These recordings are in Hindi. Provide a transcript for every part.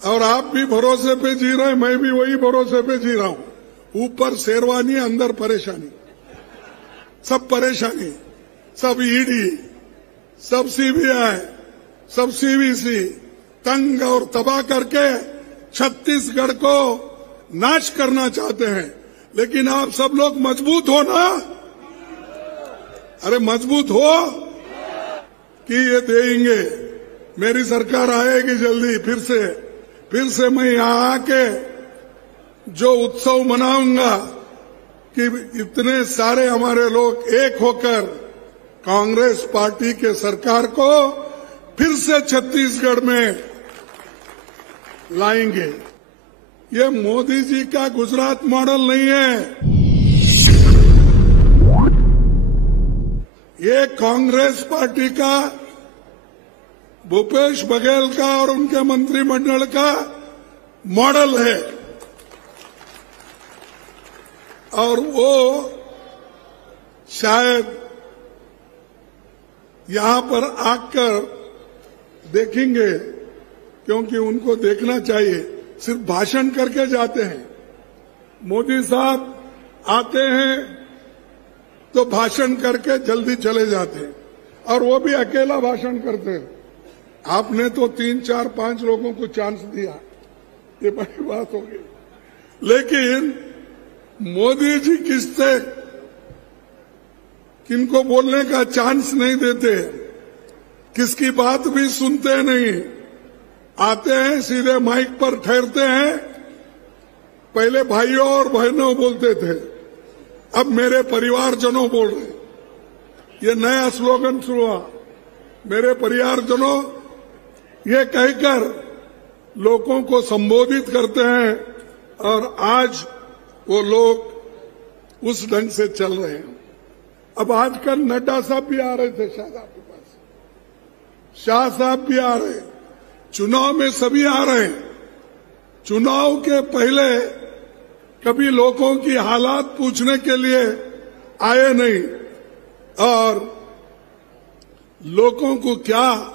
और आप भी भरोसे पे जी रहे हैं, मैं भी वही भरोसे पे जी रहा हूं। ऊपर शेरवानी, अंदर परेशानी, सब परेशानी, सब ईडी, सब सीबीआई, सब सीवीसी तंग और तबाह करके छत्तीसगढ़ को नाश करना चाहते हैं। लेकिन आप सब लोग मजबूत हो ना? अरे मजबूत हो कि ये देंगे। मेरी सरकार आएगी जल्दी, फिर से मैं यहां आके जो उत्सव मनाऊंगा कि इतने सारे हमारे लोग एक होकर कांग्रेस पार्टी के सरकार को फिर से छत्तीसगढ़ में लाएंगे। ये मोदी जी का गुजरात मॉडल नहीं है, ये कांग्रेस पार्टी का, भूपेश बघेल का और उनके मंत्रिमंडल का मॉडल है। और वो शायद यहां पर आकर देखेंगे, क्योंकि उनको देखना चाहिए। सिर्फ भाषण करके जाते हैं। मोदी साहब आते हैं तो भाषण करके जल्दी चले जाते हैं, और वो भी अकेला भाषण करते हैं। आपने तो 3, 4, 5 लोगों को चांस दिया, ये बड़ी बात होगी। लेकिन मोदी जी किनको बोलने का चांस नहीं देते, किसकी बात भी सुनते नहीं। आते हैं, सीधे माइक पर ठहरते हैं। पहले भाइयों और बहनों बोलते थे, अब मेरे परिवारजनों बोल रहे। ये नया स्लोगन शुरू हुआ, मेरे परिवारजनों, ये कहकर लोगों को संबोधित करते हैं। और आज वो लोग उस ढंग से चल रहे हैं। अब आजकल नड्डा साहब भी आ रहे थे शायद आपके पास, शाह साहब भी आ रहे हैं, चुनाव में सभी आ रहे हैं। चुनाव के पहले कभी लोगों की हालात पूछने के लिए आए नहीं, और लोगों को क्या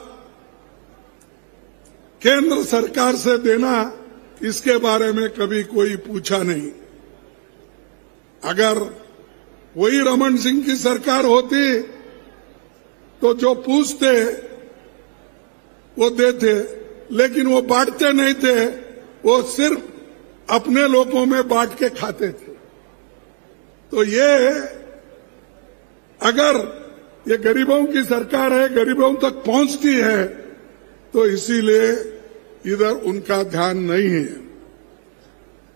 केंद्र सरकार से देना, इसके बारे में कभी कोई पूछा नहीं। अगर वही रमन सिंह की सरकार होती तो जो पूछते वो देते, लेकिन वो बांटते नहीं थे, वो सिर्फ अपने लोगों में बांट के खाते थे। तो ये अगर ये गरीबों की सरकार है, गरीबों तक पहुंचती है, तो इसीलिए इधर उनका ध्यान नहीं है।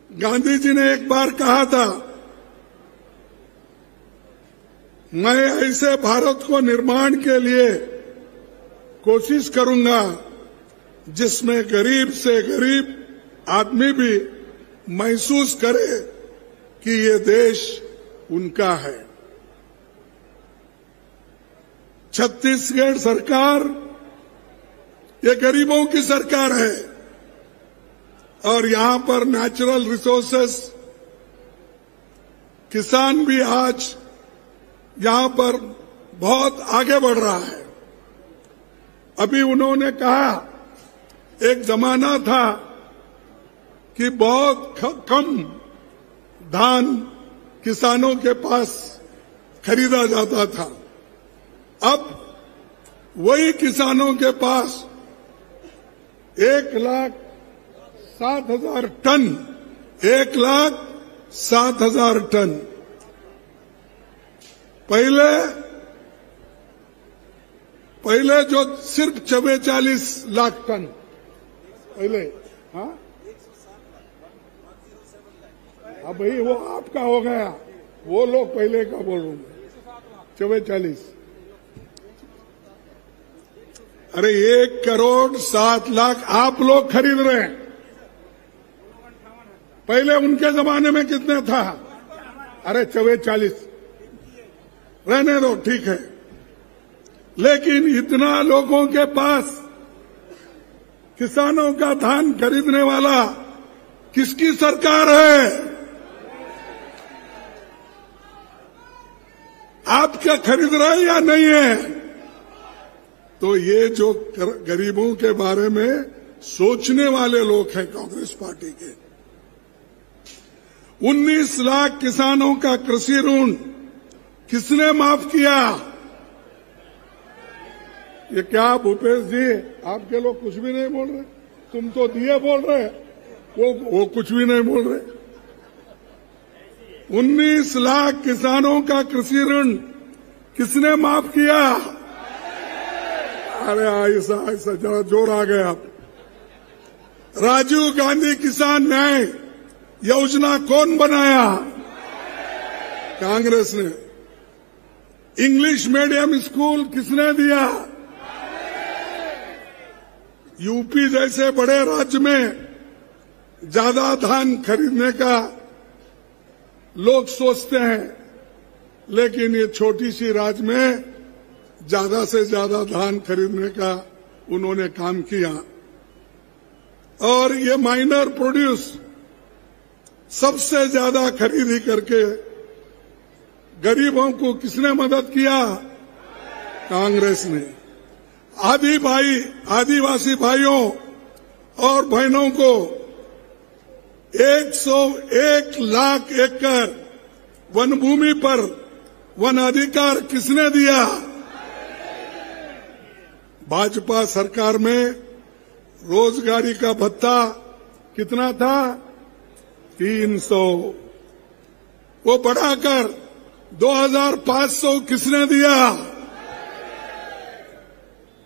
गांधी जी ने एक बार कहा था, मैं ऐसे भारत को निर्माण के लिए कोशिश करूंगा जिसमें गरीब से गरीब आदमी भी महसूस करे कि ये देश उनका है। छत्तीसगढ़ सरकार ये गरीबों की सरकार है, और यहां पर नेचुरल रिसोर्सेस, किसान भी आज यहां पर बहुत आगे बढ़ रहा है। अभी उन्होंने कहा, एक जमाना था कि बहुत कम धान किसानों के पास खरीदा जाता था। अब वही किसानों के पास 1,07,000 टन, 1,07,000 टन। पहले जो सिर्फ 44 लाख टन पहले, हाँ भाई वो आपका हो गया, वो लोग पहले का बोल रहा हूं, 44। अरे 1,07,00,000 आप लोग खरीद रहे हैं। पहले उनके जमाने में कितने था? अरे 44, रहने दो, ठीक है। लेकिन इतना लोगों के पास किसानों का धान खरीदने वाला किसकी सरकार है? आप क्या खरीद रहे हैं या नहीं है? तो ये जो गरीबों के बारे में सोचने वाले लोग हैं कांग्रेस पार्टी के। 19 लाख किसानों का कृषि ऋण किसने माफ किया? ये क्या भूपेश जी, आपके लोग कुछ भी नहीं बोल रहे? तुम तो दिए बोल रहे, वो कुछ भी नहीं बोल रहे। 19 लाख किसानों का कृषि ऋण किसने माफ किया? अरे ऐसा जरा जोर आ गया। राजीव गांधी किसान न्याय योजना कौन बनाया? कांग्रेस ने। इंग्लिश मीडियम स्कूल किसने दिया? यूपी जैसे बड़े राज्य में ज्यादा धान खरीदने का लोग सोचते हैं, लेकिन ये छोटी सी राज्य में ज्यादा से ज्यादा धान खरीदने का उन्होंने काम किया। और ये माइनर प्रोड्यूस सबसे ज्यादा खरीदी करके गरीबों को किसने मदद किया? कांग्रेस ने। आदिवासी भाइयों और बहनों को 101 लाख एकड़ वन भूमि पर वन अधिकार किसने दिया? भाजपा सरकार में रोजगारी का भत्ता कितना था? 300। वो बढ़ाकर 2500 किसने दिया?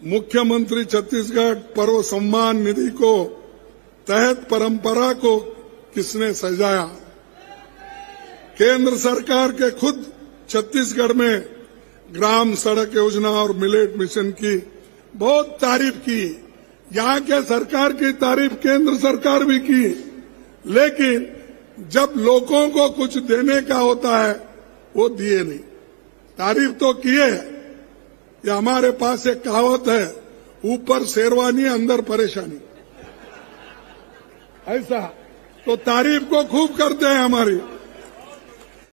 मुख्यमंत्री छत्तीसगढ़ पर्व सम्मान निधि को तहत परंपरा को किसने सजाया? केंद्र सरकार के खुद छत्तीसगढ़ में ग्राम सड़क योजना और मिलेट मिशन की बहुत तारीफ की। यहाँ के सरकार की तारीफ केंद्र सरकार भी की, लेकिन जब लोगों को कुछ देने का होता है वो दिए नहीं। तारीफ तो किए। ये हमारे पास एक कहावत है, ऊपर शेरवानी अंदर परेशानी। ऐसा तो तारीफ को खूब करते हैं हमारी।